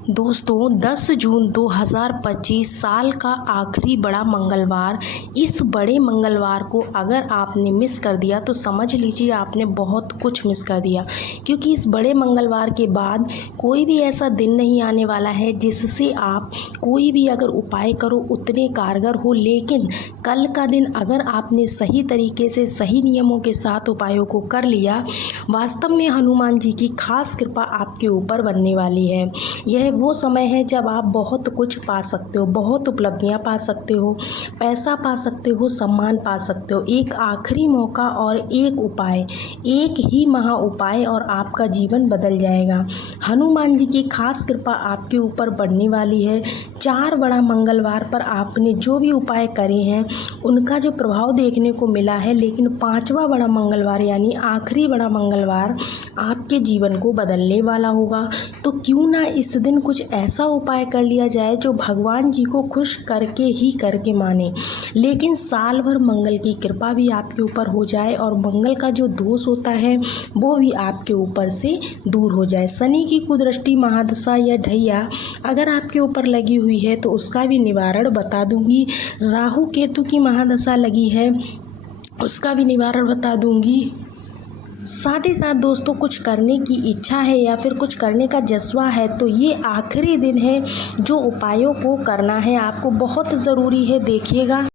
दोस्तों 10 जून 2025 साल का आखिरी बड़ा मंगलवार। इस बड़े मंगलवार को अगर आपने मिस कर दिया तो समझ लीजिए आपने बहुत कुछ मिस कर दिया, क्योंकि इस बड़े मंगलवार के बाद कोई भी ऐसा दिन नहीं आने वाला है जिससे आप कोई भी अगर उपाय करो उतने कारगर हो। लेकिन कल का दिन अगर आपने सही तरीके से सही नियमों के साथ उपायों को कर लिया, वास्तव में हनुमान जी की खास कृपा आपके ऊपर बनने वाली है। यह वो समय है जब आप बहुत कुछ पा सकते हो, बहुत उपलब्धियां पा सकते हो, पैसा पा सकते हो, सम्मान पा सकते हो। एक आखिरी मौका और एक उपाय, एक ही महा उपाय और आपका जीवन बदल जाएगा। हनुमान जी की खास कृपा आपके ऊपर बढ़ने वाली है। 4 बड़ा मंगलवार पर आपने जो भी उपाय करे हैं उनका जो प्रभाव देखने को मिला है, लेकिन 5वां बड़ा मंगलवार यानी आखिरी बड़ा मंगलवार आपके जीवन को बदलने वाला होगा। तो क्यों ना इस दिन कुछ ऐसा उपाय कर लिया जाए जो भगवान जी को खुश करके माने, लेकिन साल भर मंगल की कृपा भी आपके ऊपर हो जाए और मंगल का जो दोष होता है वो भी आपके ऊपर से दूर हो जाए। शनि की कुदृष्टि, महादशा या ढैया अगर आपके ऊपर लगी हुई है तो उसका भी निवारण बता दूंगी। राहु केतु की महादशा लगी है उसका भी निवारण बता दूंगी। साथ ही साथ दोस्तों, कुछ करने की इच्छा है या फिर कुछ करने का जज्बा है तो ये आखिरी दिन है जो उपायों को करना है, आपको बहुत ज़रूरी है। देखिएगा,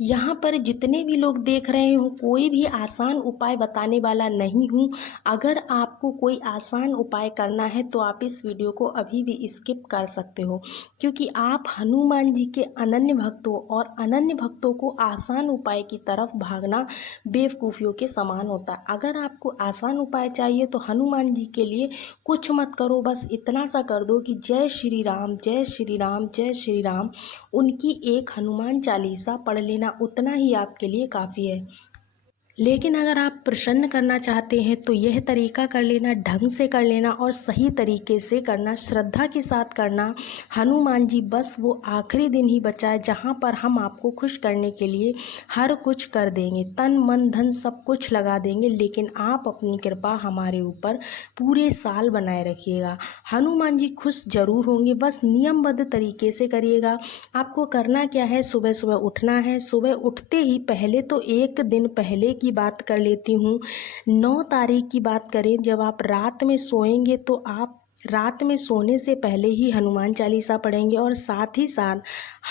यहाँ पर जितने भी लोग देख रहे हो, कोई भी आसान उपाय बताने वाला नहीं हूँ। अगर आपको कोई आसान उपाय करना है तो आप इस वीडियो को अभी भी स्किप कर सकते हो, क्योंकि आप हनुमान जी के अनन्य भक्त हो और अनन्य भक्तों को आसान उपाय की तरफ भागना बेवकूफ़ियों के समान होता है। अगर आपको आसान उपाय चाहिए तो हनुमान जी के लिए कुछ मत करो, बस इतना सा कर दो कि जय श्री राम, जय श्री राम, जय श्री राम। उनकी एक हनुमान चालीसा पढ़ लेना, उतना ही आपके लिए काफ़ी है। लेकिन अगर आप प्रसन्न करना चाहते हैं तो यह तरीका कर लेना, ढंग से कर लेना और सही तरीके से करना, श्रद्धा के साथ करना। हनुमान जी बस वो आखिरी दिन ही बचा है जहाँ पर हम आपको खुश करने के लिए हर कुछ कर देंगे, तन मन धन सब कुछ लगा देंगे, लेकिन आप अपनी कृपा हमारे ऊपर पूरे साल बनाए रखिएगा। हनुमान जी खुश जरूर होंगे, बस नियमबद्ध तरीके से करिएगा। आपको करना क्या है, सुबह सुबह उठना है। सुबह उठते ही पहले तो एक दिन पहले की बात कर लेती हूँ। 9 तारीख की बात करें, जब आप रात में सोएंगे तो आप रात में सोने से पहले ही हनुमान चालीसा पढ़ेंगे और साथ ही साथ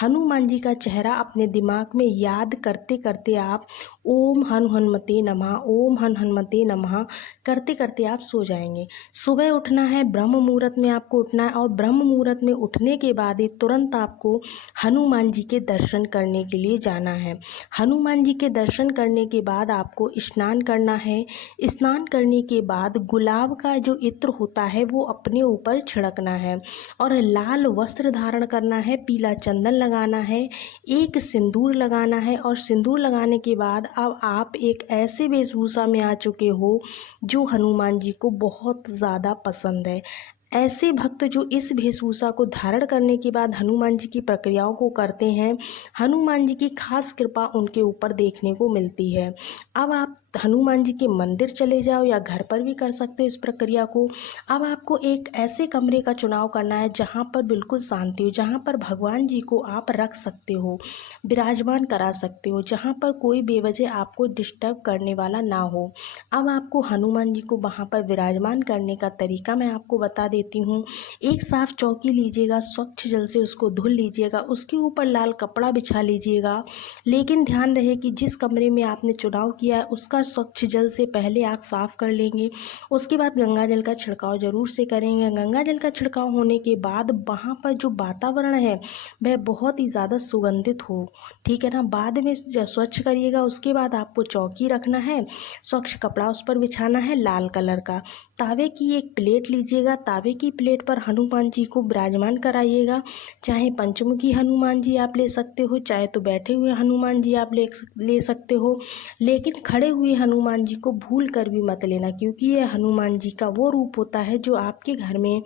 हनुमान जी का चेहरा अपने दिमाग में याद करते करते आप ओम हनुमते नमः, ओम हनुमते नमः करते करते आप सो जाएंगे। सुबह उठना है, ब्रह्म मुहूर्त में आपको उठना है और ब्रह्म मुहूर्त में उठने के बाद ही तुरंत आपको हनुमान जी के दर्शन करने के लिए जाना है। हनुमान जी के दर्शन करने के बाद आपको स्नान करना है। स्नान करने के बाद गुलाब का जो इत्र होता है वो अपने ऊपर छिड़कना है और लाल वस्त्र धारण करना है, पीला चंदन लगाना है, एक सिंदूर लगाना है और सिंदूर लगाने के बाद अब आप एक ऐसे वेशभूषा में आ चुके हो जो हनुमान जी को बहुत ज़्यादा पसंद है। ऐसे भक्त जो इस वेशभूषा को धारण करने के बाद हनुमान जी की प्रक्रियाओं को करते हैं, हनुमान जी की खास कृपा उनके ऊपर देखने को मिलती है। अब आप हनुमान जी के मंदिर चले जाओ या घर पर भी कर सकते हो इस प्रक्रिया को। अब आपको एक ऐसे कमरे का चुनाव करना है जहाँ पर बिल्कुल शांति हो, जहाँ पर भगवान जी को आप रख सकते हो, विराजमान करा सकते हो, जहाँ पर कोई बेवजह आपको डिस्टर्ब करने वाला ना हो। अब आपको हनुमान जी को वहाँ पर विराजमान करने का तरीका मैं आपको बता देती हूँ। एक साफ चौकी लीजिएगा, स्वच्छ जल से उसको धुल लीजिएगा, उसके ऊपर लाल कपड़ा बिछा लीजिएगा। लेकिन ध्यान रहे कि जिस कमरे में आपने चुनाव किया है उसका स्वच्छ जल से पहले आप साफ कर लेंगे। उसके बाद गंगा जल का छिड़काव जरूर से करेंगे। गंगा जल का छिड़काव होने के बाद वहाँ पर जो वातावरण है वह बहुत ही ज़्यादा सुगंधित हो, ठीक है ना। बाद में स्वच्छ करिएगा। उसके बाद आपको चौकी रखना है, स्वच्छ कपड़ा उस पर बिछाना है लाल कलर का। तावे की एक प्लेट लीजिएगा, तावे की प्लेट पर हनुमान जी को विराजमान कराइएगा। चाहे पंचमुखी हनुमान जी आप ले सकते हो, चाहे तो बैठे हुए हनुमान जी आप ले सकते हो, लेकिन खड़े हुए हनुमान जी को भूल कर भी मत लेना, क्योंकि यह हनुमान जी का वो रूप होता है जो आपके घर में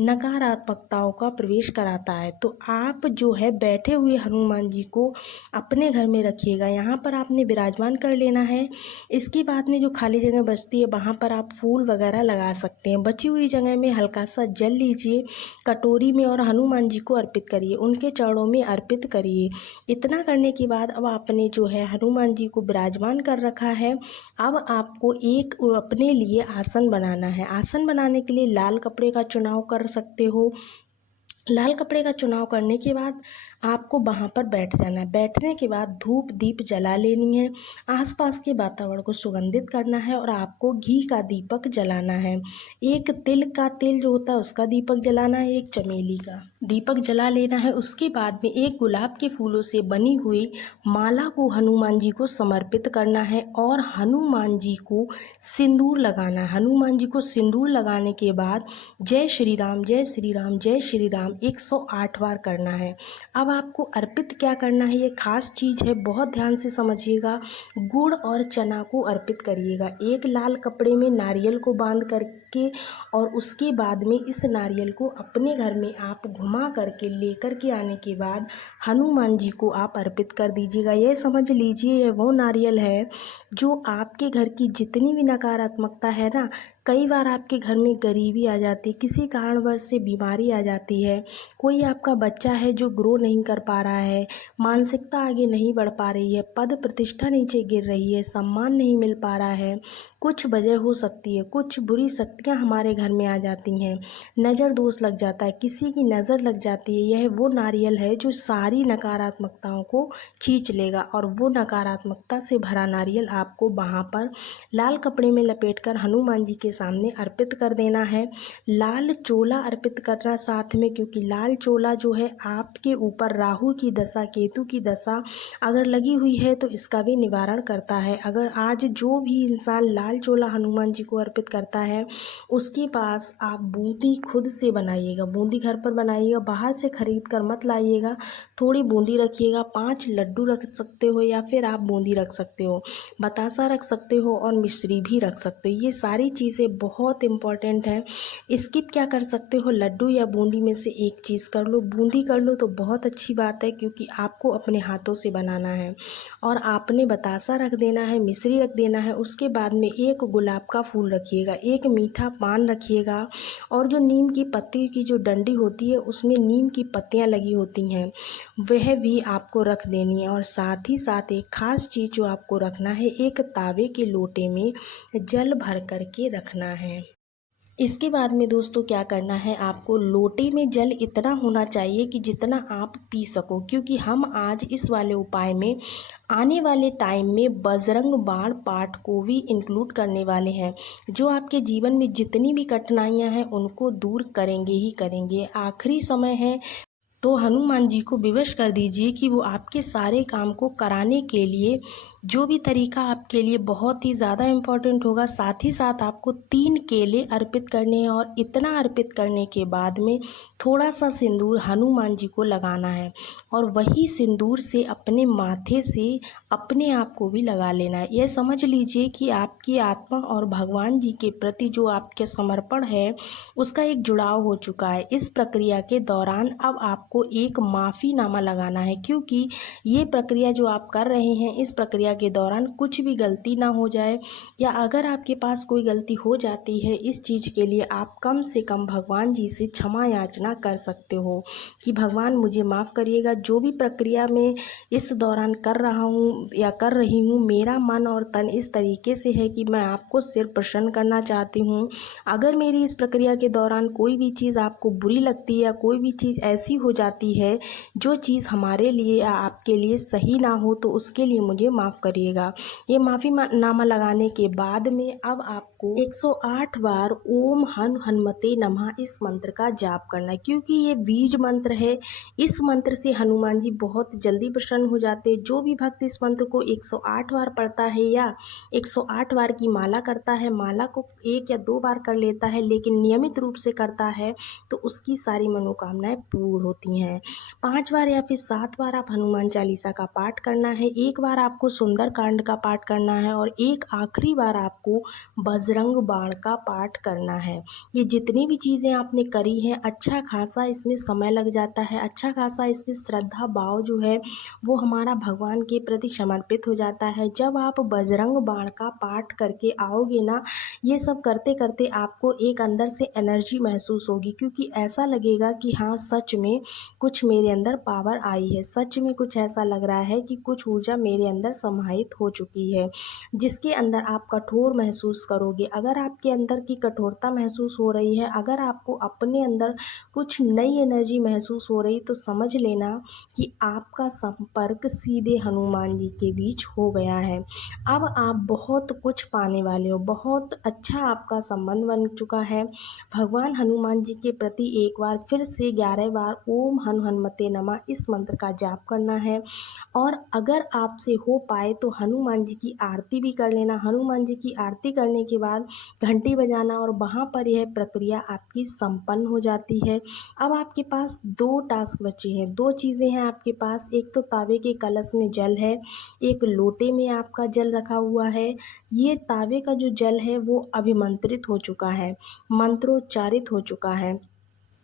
नकारात्मकताओं का प्रवेश कराता है। तो आप जो है बैठे हुए हनुमान जी को अपने घर में रखिएगा, यहाँ पर आपने विराजमान कर लेना है। इसके बाद में जो खाली जगह बचती है वहाँ पर आप फूल वगैरह लगा सकते हैं। बची हुई जगह में हल्का सा जल लीजिए कटोरी में और हनुमान जी को अर्पित करिए, उनके चरणों में अर्पित करिए। इतना करने के बाद अब आपने जो है हनुमान जी को विराजमान कर रखा है। अब आपको एक अपने लिए आसन बनाना है। आसन बनाने के लिए लाल कपड़े का चुनाव कर सकते हो। लाल कपड़े का चुनाव करने के बाद आपको वहाँ पर बैठ जाना है। बैठने के बाद धूप दीप जला लेनी है, आसपास के वातावरण को सुगंधित करना है और आपको घी का दीपक जलाना है। एक तिल का तेल जो होता है उसका दीपक जलाना है, एक चमेली का दीपक जला लेना है। उसके बाद में एक गुलाब के फूलों से बनी हुई माला को हनुमान जी को समर्पित करना है और हनुमान जी को सिंदूर लगाना है। हनुमान जी को सिंदूर लगाने के बाद जय श्री राम जय श्री राम जय श्री राम 108 बार करना है। अब आपको अर्पित क्या करना है, ये खास चीज़ है, बहुत ध्यान से समझिएगा। गुड़ और चना को अर्पित करिएगा। एक लाल कपड़े में नारियल को बांध करके और उसके बाद में इस नारियल को अपने घर में आप घुमा करके लेकर के आने के बाद हनुमान जी को आप अर्पित कर दीजिएगा। ये समझ लीजिए ये वो नारियल है जो आपके घर की जितनी भी नकारात्मकता है ना, कई बार आपके घर में गरीबी आ जाती है, किसी कारणवश से बीमारी आ जाती है, कोई आपका बच्चा है जो ग्रो नहीं कर पा रहा है, मानसिकता आगे नहीं बढ़ पा रही है, पद प्रतिष्ठा नीचे गिर रही है, सम्मान नहीं मिल पा रहा है, कुछ वजह हो सकती है, कुछ बुरी शक्तियाँ हमारे घर में आ जाती हैं, नज़र दोष लग जाता है, किसी की नज़र लग जाती है। यह वो नारियल है जो सारी नकारात्मकताओं को खींच लेगा और वो नकारात्मकता से भरा नारियल आपको वहाँ पर लाल कपड़े में लपेटकर हनुमान जी के सामने अर्पित कर देना है। लाल चोला अर्पित करना साथ में, क्योंकि लाल चोला जो है आपके ऊपर राहु की दशा केतु की दशा अगर लगी हुई है तो इसका भी निवारण करता है। अगर आज जो भी इंसान लाल चोला हनुमान जी को अर्पित करता है उसके पास आप बूंदी खुद से बनाइएगा, बूंदी घर पर बनाइएगा, बाहर से खरीद कर मत लाइएगा। थोड़ी बूंदी रखिएगा, 5 लड्डू रख सकते हो या फिर आप बूंदी रख सकते हो, बतासा रख सकते हो और मिश्री भी रख सकते हो। ये सारी चीज़ें बहुत इम्पॉर्टेंट है। स्किप क्या कर सकते हो, लड्डू या बूंदी में से एक चीज़ कर लो, बूंदी कर लो तो बहुत अच्छी बात है, क्योंकि आपको अपने हाथों से बनाना है। और आपने बतासा रख देना है, मिश्री रख देना है। उसके बाद में एक गुलाब का फूल रखिएगा, एक मीठा पान रखिएगा और जो नीम की पत्ती की जो डंडी होती है उसमें नीम की पत्तियां लगी होती हैं वह भी आपको रख देनी है। और साथ ही साथ एक खास चीज़ जो आपको रखना है, एक तावे के लोटे में जल भर करके रखना है। इसके बाद में दोस्तों क्या करना है, आपको लोटे में जल इतना होना चाहिए कि जितना आप पी सको, क्योंकि हम आज इस वाले उपाय में आने वाले टाइम में बजरंग बाण पाठ को भी इंक्लूड करने वाले हैं, जो आपके जीवन में जितनी भी कठिनाइयां हैं उनको दूर करेंगे ही करेंगे। आखिरी समय है तो हनुमान जी को विवश कर दीजिए कि वो आपके सारे काम को कराने के लिए जो भी तरीका आपके लिए बहुत ही ज़्यादा इम्पोर्टेंट होगा। साथ ही साथ आपको 3 केले अर्पित करने हैं और इतना अर्पित करने के बाद में थोड़ा सा सिंदूर हनुमान जी को लगाना है और वही सिंदूर से अपने माथे से अपने आप को भी लगा लेना है। यह समझ लीजिए कि आपकी आत्मा और भगवान जी के प्रति जो आपके समर्पण है उसका एक जुड़ाव हो चुका है। इस प्रक्रिया के दौरान अब आपको एक माफ़ीनामा लगाना है, क्योंकि ये प्रक्रिया जो आप कर रहे हैं इस प्रक्रिया के दौरान कुछ भी गलती ना हो जाए, या अगर आपके पास कोई गलती हो जाती है इस चीज़ के लिए आप कम से कम भगवान जी से क्षमा याचना कर सकते हो कि भगवान मुझे माफ़ करिएगा। जो भी प्रक्रिया में इस दौरान कर रहा हूँ या कर रही हूँ, मेरा मन और तन इस तरीके से है कि मैं आपको सिर्फ प्रसन्न करना चाहती हूँ। अगर मेरी इस प्रक्रिया के दौरान कोई भी चीज़ आपको बुरी लगती है या कोई भी चीज़ ऐसी हो जाती है जो चीज़ हमारे लिए या आपके लिए सही ना हो, तो उसके लिए मुझे माफ़ करिएगा। ये माफ़ीनामा लगाने के बाद में अब आपको 108 बार ओम हन हनुमते नमः इस मंत्र का जाप करना है, क्योंकि ये बीज मंत्र है। इस मंत्र से हनुमान जी बहुत जल्दी प्रसन्न हो जाते हैं। जो भी भक्त इस मंत्र को 108 बार पढ़ता है या 108 बार की माला करता है, माला को 1 या 2 बार कर लेता है लेकिन नियमित रूप से करता है, तो उसकी सारी मनोकामनाएं पूर्ण होती हैं। 5 बार या फिर 7 बार आप हनुमान चालीसा का पाठ करना है, 1 बार आपको सुंदर कांड का पाठ करना है और एक आखिरी बार आपको बजरंग बाण का पाठ करना है। ये जितनी भी चीज़ें आपने करी हैं, अच्छा खासा इसमें समय लग जाता है, अच्छा खासा इसमें श्रद्धा भाव जो है वो हमारा भगवान के प्रति समर्पित हो जाता है। जब आप बजरंग बाण का पाठ करके आओगे ना, ये सब करते करते आपको एक अंदर से एनर्जी महसूस होगी, क्योंकि ऐसा लगेगा कि हाँ, सच में कुछ मेरे अंदर पावर आई है, सच में कुछ ऐसा लग रहा है कि कुछ ऊर्जा मेरे अंदर समाहित हो चुकी है, जिसके अंदर आप कठोर महसूस करोगे। अगर आपके अंदर की कठोरता महसूस हो रही है, अगर आपको अपने अंदर कुछ नई एनर्जी महसूस हो रही, तो समझ लेना कि आपका संपर्क सीधे हनुमान जी के बीच हो गया है। अब आप बहुत कुछ पाने वाले हो, बहुत अच्छा आपका संबंध बन चुका है। भगवान हनुमान जी के प्रति एक बार फिर से 11 बार ओम हनुमते नमः इस मंत्र का जाप करना है। और अगर आपसे हो पाए तो हनुमान जी की आरती भी कर लेना। हनुमान जी की आरती करने के बाद घंटी बजाना, और वहाँ पर यह प्रक्रिया आपकी संपन्न हो जाती है। अब आपके पास 2 टास्क बचे हैं, 2 चीज़ें हैं आपके पास। एक तो तावे के कलश में जल है, एक लोटे में आपका जल रखा हुआ है। ये तावे का जो जल है वो अभिमंत्रित हो चुका है, मंत्रोच्चारित हो चुका है।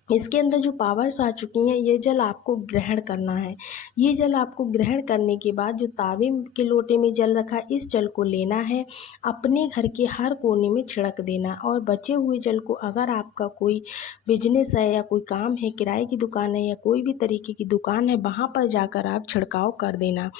इसके अंदर जो पावर्स आ चुकी हैं, ये जल आपको ग्रहण करना है। ये जल आपको ग्रहण करने के बाद जो तावे के लोटे में जल रखा है, इस जल को लेना है, अपने घर के हर कोने में छिड़क देना। और बचे हुए जल को, अगर आपका कोई बिजनेस है या कोई काम है, किराए की दुकान है या कोई भी तरीके की दुकान है, वहाँ पर जाकर आप छिड़काव कर देना।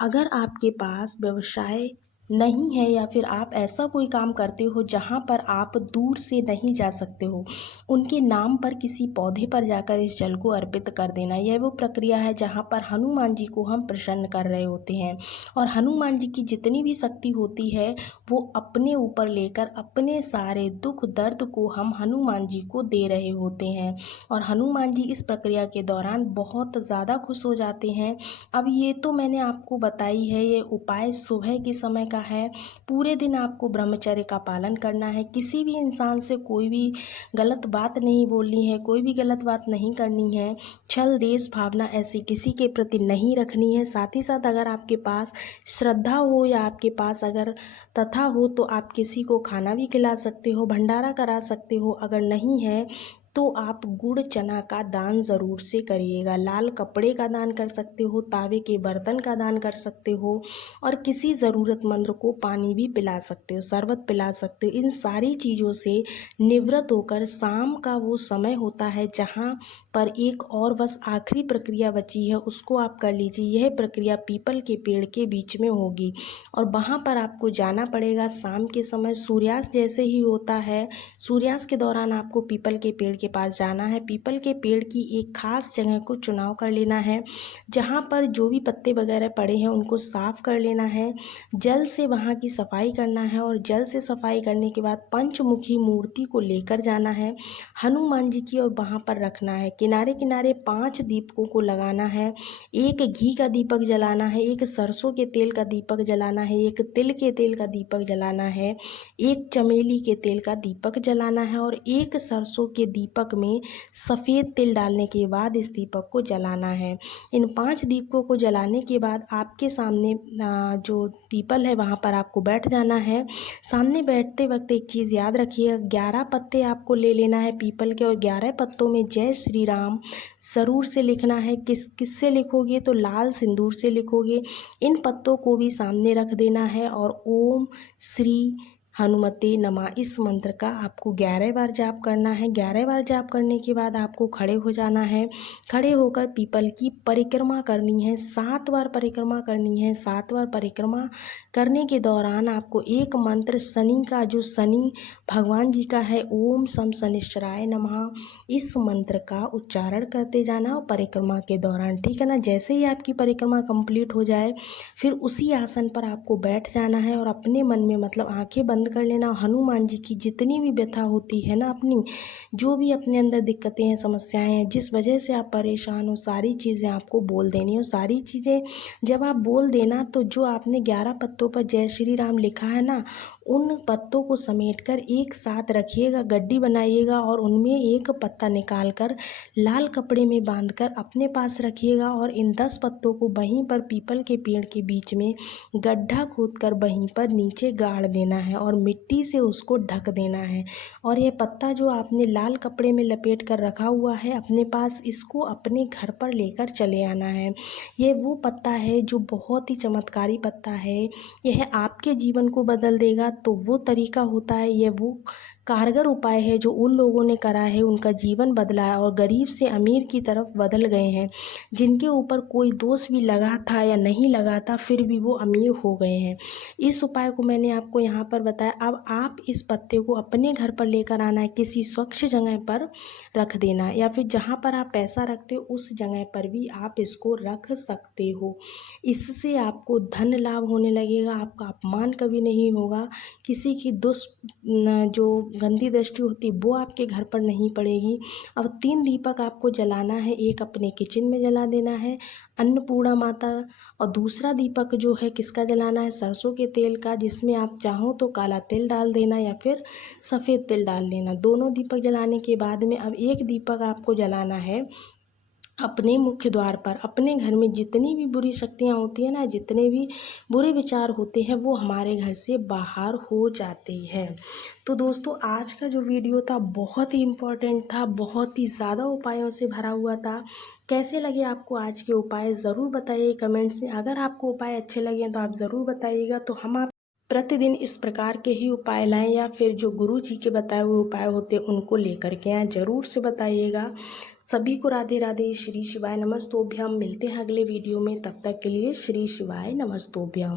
अगर आपके पास व्यवसाय नहीं है या फिर आप ऐसा कोई काम करते हो जहाँ पर आप दूर से नहीं जा सकते हो, उनके नाम पर किसी पौधे पर जाकर इस जल को अर्पित कर देना। यह वो प्रक्रिया है जहाँ पर हनुमान जी को हम प्रसन्न कर रहे होते हैं, और हनुमान जी की जितनी भी शक्ति होती है वो अपने ऊपर लेकर अपने सारे दुख दर्द को हम हनुमान जी को दे रहे होते हैं। और हनुमान जी इस प्रक्रिया के दौरान बहुत ज़्यादा खुश हो जाते हैं। अब ये तो मैंने आपको बताई है, ये उपाय सुबह के समय का है। पूरे दिन आपको ब्रह्मचर्य का पालन करना है, किसी भी इंसान से कोई भी गलत बात नहीं बोलनी है, कोई भी गलत बात नहीं करनी है, छल देश भावना ऐसी किसी के प्रति नहीं रखनी है। साथ ही साथ अगर आपके पास श्रद्धा हो या आपके पास अगर तथा हो तो आप किसी को खाना भी खिला सकते हो, भंडारा करा सकते हो। अगर नहीं है तो आप गुड़ चना का दान ज़रूर से करिएगा। लाल कपड़े का दान कर सकते हो, तावे के बर्तन का दान कर सकते हो, और किसी ज़रूरतमंद को पानी भी पिला सकते हो, शरबत पिला सकते हो। इन सारी चीज़ों से निवृत्त होकर शाम का वो समय होता है जहाँ पर एक और बस आखिरी प्रक्रिया बची है, उसको आप कर लीजिए। यह प्रक्रिया पीपल के पेड़ के बीच में होगी, और वहाँ पर आपको जाना पड़ेगा शाम के समय। सूर्यास्त जैसे ही होता है, सूर्यास्त के दौरान आपको पीपल के पेड़ के पास जाना है। पीपल के पेड़ की एक खास जगह को चुनाव कर लेना है, जहाँ पर जो भी पत्ते वगैरह पड़े हैं उनको साफ कर लेना है। जल से वहाँ की सफाई करना है, और जल से सफाई करने के बाद पंचमुखी मूर्ति को लेकर जाना है हनुमान जी की, और वहाँ पर रखना है। किनारे किनारे 5 दीपकों को लगाना है। एक घी का दीपक जलाना है, एक सरसों के तेल का दीपक जलाना है, एक तिल के तेल का दीपक जलाना है, एक चमेली के तेल का दीपक जलाना है, और एक सरसों के दीपक में सफ़ेद तिल डालने के बाद इस दीपक को जलाना है। इन 5 दीपकों को जलाने के बाद आपके सामने जो पीपल है वहाँ पर आपको बैठ जाना है। सामने बैठते वक्त एक चीज़ याद रखिएगा, 11 पत्ते आपको ले लेना है पीपल के, और 11 पत्तों में जय श्री राम ज़रूर से लिखना है। किससे लिखोगे तो लाल सिंदूर से लिखोगे। इन पत्तों को भी सामने रख देना है, और ओम श्री हनुमते नमः इस मंत्र का आपको 11 बार जाप करना है। 11 बार जाप करने के बाद आपको खड़े हो जाना है। खड़े होकर पीपल की परिक्रमा करनी है, 7 बार परिक्रमा करनी है। 7 बार परिक्रमा करने के दौरान आपको एक मंत्र शनि का, जो शनि भगवान जी का है, ओम शम शनिश्चराय नमः, इस मंत्र का उच्चारण करते जाना और परिक्रमा के दौरान, ठीक है ना। जैसे ही आपकी परिक्रमा कंप्लीट हो जाए, फिर उसी आसन पर आपको बैठ जाना है, और अपने मन में मतलब आंखें बंद कर लेना। हनुमान जी की जितनी भी व्यथा होती है ना, अपनी जो भी अपने अंदर दिक्कतें हैं, समस्याएं हैं, जिस वजह से आप परेशान हो, सारी चीज़ें आपको बोल देनी हो। सारी चीज़ें जब आप बोल देना, तो जो आपने 11 पत्तों पर जय श्री राम लिखा है ना, उन पत्तों को समेटकर एक साथ रखिएगा, गड्डी बनाइएगा और उनमें एक पत्ता निकालकर लाल कपड़े में बांधकर अपने पास रखिएगा और इन 10 पत्तों को वहीं पर पीपल के पेड़ के बीच में गड्ढा खोदकर वहीं पर नीचे गाड़ देना है और मिट्टी से उसको ढक देना है। और ये पत्ता जो आपने लाल कपड़े में लपेट कर रखा हुआ है अपने पास, इसको अपने घर पर लेकर चले आना है। ये वो पत्ता है जो बहुत ही चमत्कारी पत्ता है, यह आपके जीवन को बदल देगा। तो वो तरीका होता है, यह वो कारगर उपाय है जो उन लोगों ने करा है, उनका जीवन बदला है और गरीब से अमीर की तरफ बदल गए हैं, जिनके ऊपर कोई दोष भी लगा था या नहीं लगा था फिर भी वो अमीर हो गए हैं। इस उपाय को मैंने आपको यहाँ पर बताया। अब आप इस पत्ते को अपने घर पर लेकर आना है, किसी स्वच्छ जगह पर रख देना है या फिर जहाँ पर आप पैसा रखते हो उस जगह पर भी आप इसको रख सकते हो। इससे आपको धन लाभ होने लगेगा, आपका अपमान कभी नहीं होगा, किसी की जो गंदी दृष्टि होती है वो आपके घर पर नहीं पड़ेगी। अब 3 दीपक आपको जलाना है, एक अपने किचन में जला देना है अन्नपूर्णा माता, और दूसरा दीपक जो है किसका जलाना है, सरसों के तेल का, जिसमें आप चाहो तो काला तिल डाल देना या फिर सफ़ेद तिल डाल लेना। दोनों दीपक जलाने के बाद में अब एक दीपक आपको जलाना है अपने मुख्य द्वार पर। अपने घर में जितनी भी बुरी शक्तियाँ होती हैं ना, जितने भी बुरे विचार होते हैं वो हमारे घर से बाहर हो जाते हैं। तो दोस्तों आज का जो वीडियो था बहुत ही इम्पोर्टेंट था, बहुत ही ज़्यादा उपायों से भरा हुआ था। कैसे लगे आपको आज के उपाय ज़रूर बताइए कमेंट्स में। अगर आपको उपाय अच्छे लगे तो आप ज़रूर बताइएगा, तो हम आप प्रतिदिन इस प्रकार के ही उपाय लाएं या फिर जो गुरु जी के बताए हुए उपाय होते हैं उनको लेकर के आएँ, ज़रूर से बताइएगा। सभी को राधे राधे, श्री शिवाय नमस्तोभ्यम। मिलते हैं अगले वीडियो में, तब तक के लिए श्री शिवाय नमस्तोभ्यम।